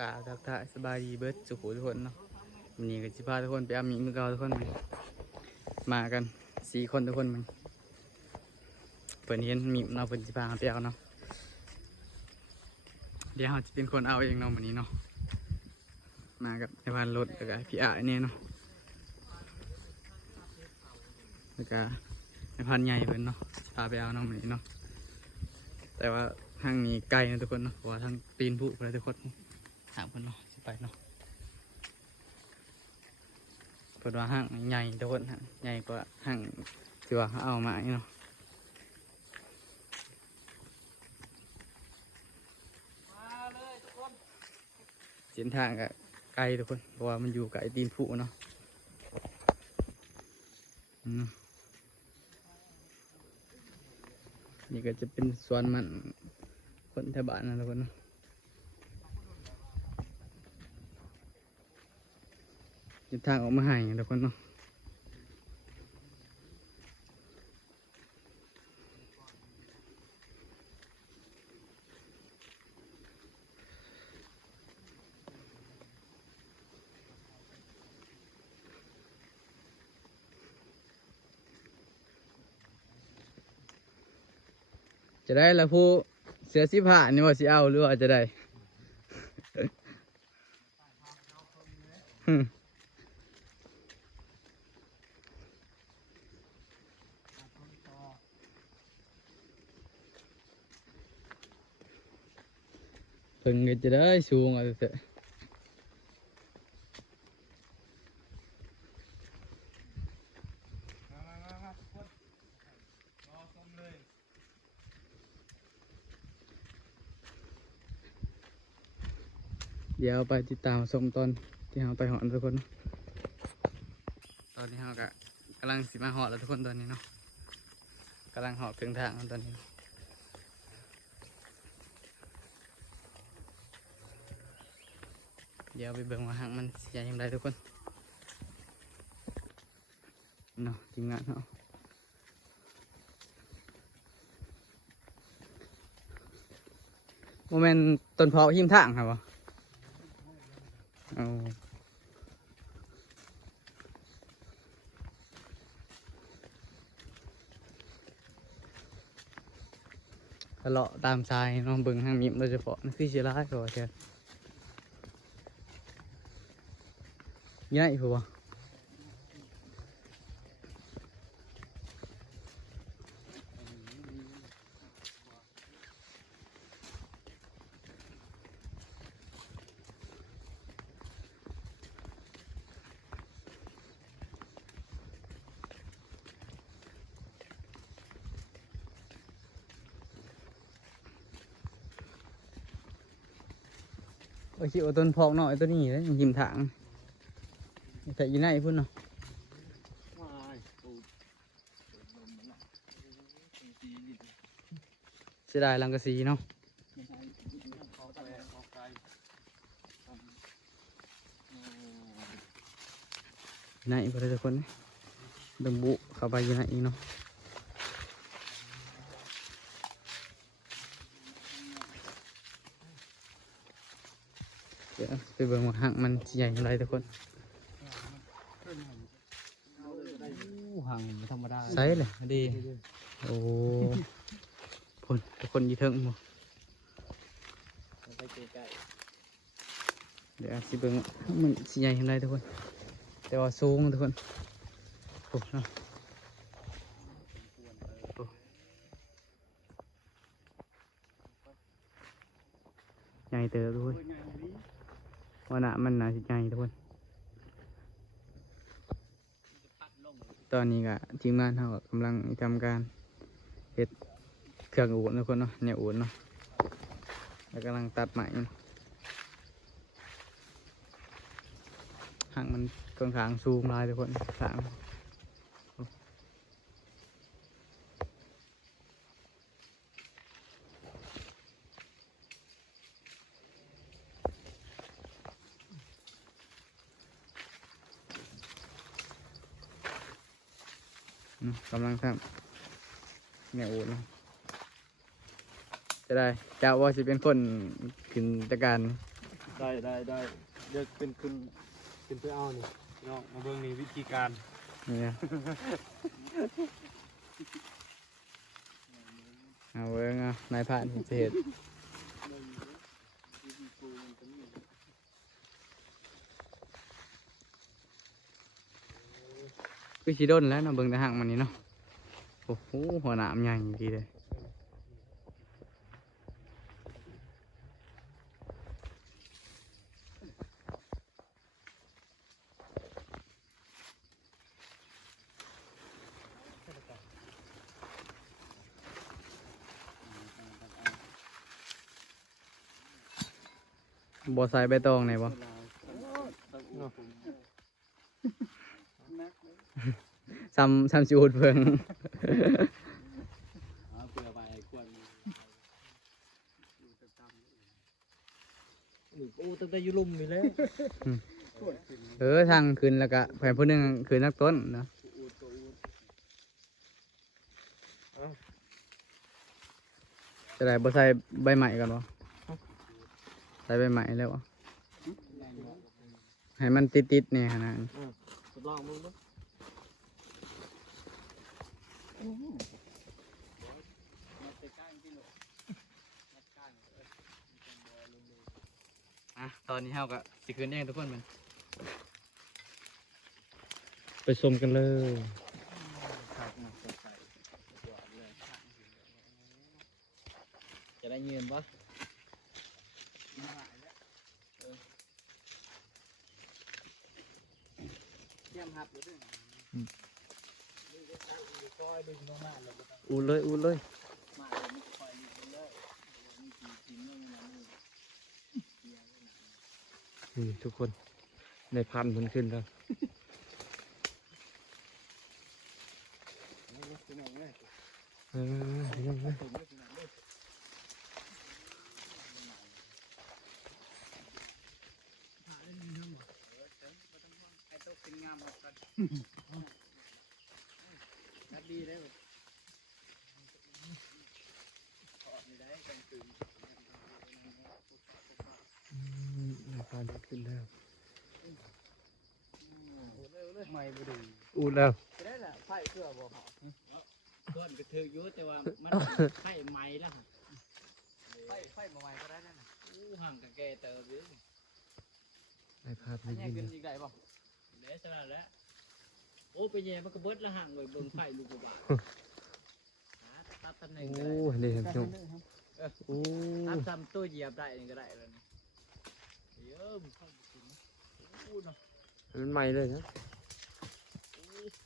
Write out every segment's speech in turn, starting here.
กาทักทายสบายดีเบิร์ดสุขุทุกคนเนาะวันนี้ก็จะพาทุกคนไปอามีมือเก่าทุกคนมากัน4 คนทุกคนมันเปิดเห็นมีเราเป็นสิพาไปเอาเนาะเดี๋ยวเราจะเป็นคนเอาเองเนาะวันนี้เนาะมากับในพันรถแล้วก็พี่อาเนี่ยเนาะแล้วก็ในพันใหญ่เพิ่นเนาะพาไปเอาเนาะวันนี้เนาะแต่ว่าทางนี้ไกลนะทุกคนเนาะเพราะว่าทางตีนผู้ไปทุกคนถามคนเนาะสิไปเนาะเปิดว่าห้างใหญ่ทุกคนใหญ่กว่าห้างที่ว่าเอามาเนาะเส้นทางก็ไกลทุกคนเพราะว่ามันอยู่ไกลตีนผู้เนาะนี่ก็จะเป็นสวนมันคนแถวบ้านนะทุกคนเนาะเส้นทางออกมาให้ทุกคนเนาะจะได้แล้วผู้เสือ15นี่ว่าสิเอาหรือว่าจะได้ เพิ่งก็จะได้สูงอะไรเถอะเดี๋ยวไปติดตามชมตอนที่เราไปหอดทุกคนตอนนี้เราก็กำลังสิมาหอดแล้วทุกคนตอนนี้เนาะกำลังหอดถึงทางตอนนี้เดี๋ยวไปเบิ่งว่าหางมันใหญ่ยังไงทุกคนเนาะทีมงานเนาะโมเมนต์ต้นเพาะหิมทางครับวะเอาทะเลาะตามทรายน้องเบิ่งห้างมิมโดยเฉพาะนั่นคือเชื้อราก่อนเชียวง่ายผัวโอ้ยเอาต้นพอกหน่อยตัวนี้เลยหิมถางแต่ยีไนพุ่นเนาะเสียดายลังกะสีเนาะไนพอได้ทุกคนดังบุเข้าไปยีไนอีกเนาะเดี๋ยวไปเบิ่งว่าหางมันใหญ่อย่างไรทุกคนห่างธรรมดาไซส์เลยดีโอ้คนทุกคนยีเทิงหมดเดี๋ยวสิเบิ่งมันใหญ่อย่างไรทุกคนแต่ว่าสูงทุกคนโอ้เนาะใหญ่เติบด้วยว่าหนามันหนาสิใหญ่ทุกคนตอนนี้ก็ทีมงานเขากำลังทำการเฮ็ดเครื่องอู่ทุกคนเนาะเนี่ยอู่เนาะแล้วกำลังตัดใหม่หางมันค่อนข้างสูงลายทุกคนขางกำลังทำเนี่ยอู่เนาะจะได้เจ้าว่าจะเป็นคนขึ้นตะการ ได้เดี๋ยวขึ้นไปเอานี่น้องมาเบิ่งนี่วิธีการ เนี่ยเอาเว้ยเอานายผ่านเห็ดคือชีด้นแล้วเนาะเบิ่งแต่ห่างมันนี่เนาะโอ้โหหัวหนามใหญ่ดีเลยบ่ใส่ใบตองไหนบ่ซ้ำสิอุดเพิ่ง เพื่อไปควรโอ้ตั้งแต่ยุลุ่มนี่แล้ว ทางขึ้นแล้วก็แผ่นผู้หนึงขึ้นนักต้นเนาะจะได้บ่ใส่ใบใหม่กันบ่ใส่ใบใหม่แล้วบ่ให้มันติดๆนี่ขนาดนั้น ทดลองมึงดู ตอนนี้เฮาก็สิขึ้นเองทุกคนมัน ไปชมกันเลย จะได้เงินปะ อูดเลย นี่ทุกคนในพันธุ์มันขึ้นแล้วยังไงในพันธุ์ขึ้นแล้วอูดแล้ว ได้แหละไฟเสื้อบ่หอต้นก็ถืออยู่แต่ว่ามันไฟไหม้แล้วไฟบ่ไหม้ก็ได้นั่นน่ะห่างกับแกเติบอยู่ ในพันธุ์ อัน ไม่ นี้ ยิน ขึ้นอีกได้บ่เดี๋ยวสลัดแล้วโอ้ไปแย่มันก็เบิดละห่างเลยเบิ่งไฟลูกบาศตัดตำแหน่ง โอ้ ก็ได้ เดี๋ยวเห็นจุ๊บโอ้ ตัดซ้ำตัวเหยียบได้นี่ก็ได้แล้วนี่เยอะมันเข้าไปกินโอ้เนาะ มันใหม่เลยนะ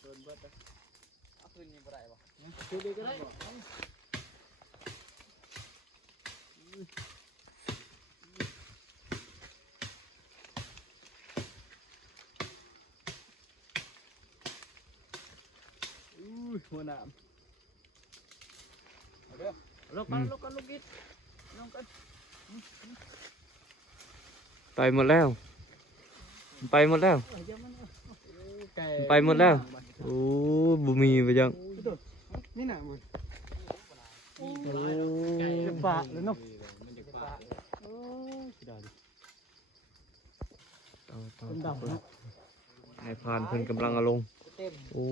โดนเบิดแล้วเอาคืนนี้บ่ได้บ่คืนนี้ก็ได้หัวหนามลงกันลูกกิดลงกัน ไปหมดแล้วไปหมดแล้วไปหมดแล้วโอ้บุมีไปยัง นี่หนามัน โอ้ จะปากเลยเนาะ ต่อในพานเพิ่นกำลังเอาลงโอ้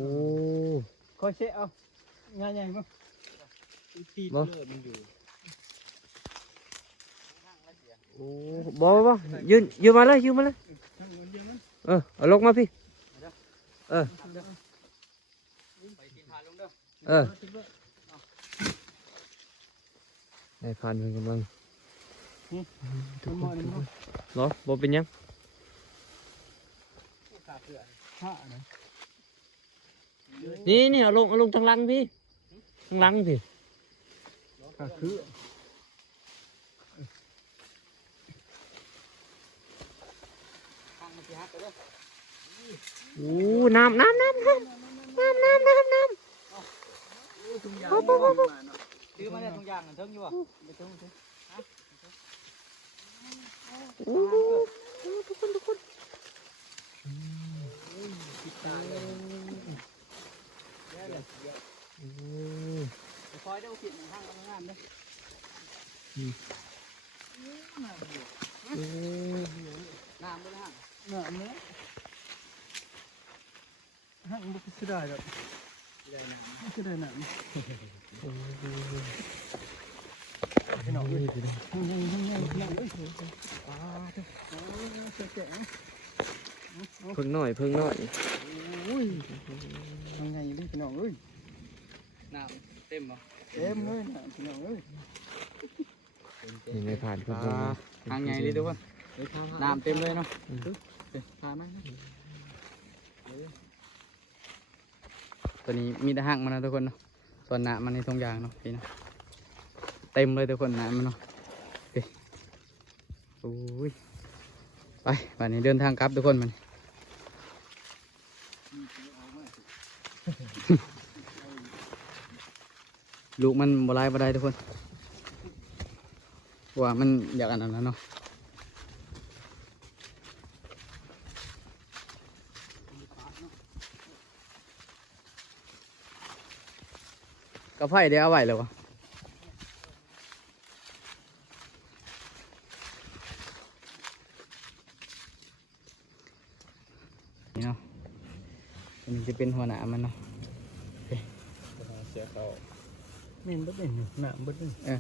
คอยเชะเอาง่ายๆมั้งตีเลือดมันอยู่ โอ้บ่ยืนมาเลยเอาลงมาพี่ในพานเพิ่นกำลังทุกคนเหรอบ่เป็นยัง นี่เอาลงทางหลังพี่ทางหลังพี่โอ้น้ำซื้อมาได้ทุกอย่างเทิงอยู่อ่ะไปเทิงโอ้ทุกคนคอยได้กินห้างงามเลย โ น้ำนะห้างบุกขึ้นได้ครับขึ้นได้น้ำพี่น้องเลยห้างยังพี่น้องเลย เพิ่งหน่อยเพิ่งหน่อย โอ้ยห้างไงดิพี่น้องเลย น้ำเต็มบ่ เต็มเลยน้ำพี่น้องเลย นี่ไม่ผ่านคุณผู้ชม ทางใหญ่เลยทุกคนน้ำเต็มเลยเนาะพามาตัวนี้มีแต่หางมันนะทุกคนเนาะส่วนน้ำมันในตรงยางเนาะพี่นะเต็มเลยทุกคนน้ำมันเนาะโอ้ยไปวันนี้เดินทางกลับทุกคนมัน ลูกมันบ่ร้ายบ่ได้ทุกคนว่ามันอยากอันนั้นเนาะกระไผ่ได้เอาไว้เลยวะนี่เนาะอันนี้จะเป็นหัวหน้ามันเนาะ เสียเขาเม่นบ่ได้หน้ำบ่ได้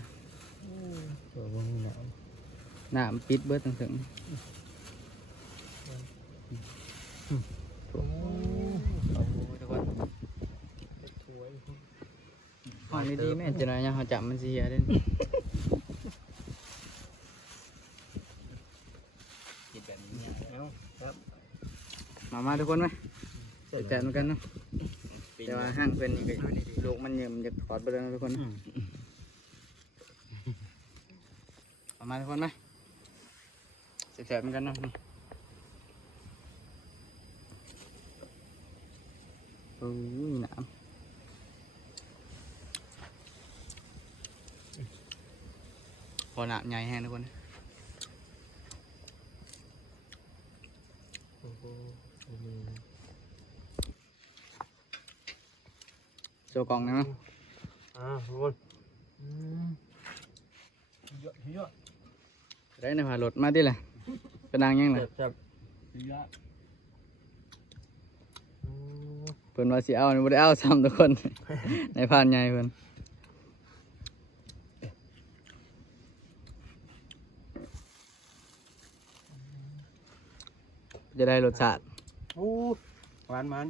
ตัวบ่มีน้ำ น้ำปิดเบิดถึงห้องดีๆแม่จะน้อยยังเขาจับมันเสียเด้มาทุกคนไหมจัดมันกันเนาะแต่ว่าห้างเพื่อนนี่ก็ลูกมันเยิ่มจะถอดไปเลยนะทุกคนมาทุกคนไหมจัดมันกันเนาะโอ้ยน้ำพอน้ำใหญ่แห้งทุกคนโชว์กล่องนะมั้ง ทุกคน เยอะ ได้ในผ่ารถมาดิแหละกระดังยังไง จับ เยอะ เพิ่นว่าสิเอาบ่ได้เอาซ้ำทุกคน ในผ่านใหญ่เพิ่นจะได้รสชาติ โอ้หวานมัน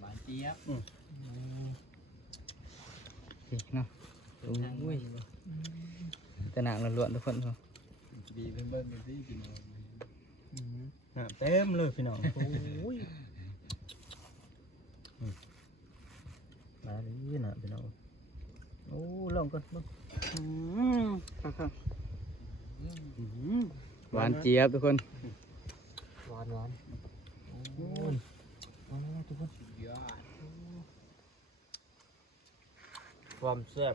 หวานเจี๊ยบ อีกเนาะโอ้ยแต่หนักล้วนๆทุกคนครับ ดีเป็นเบิ้ลเป็นที่พี่น้องน้ำเต็มเลยพี่น้องโอ้ยมาดีนะพี่น้องโอ้ลองกันลองหวานเจี๊ยบทุกคน หวานทุกคนความแซ่บ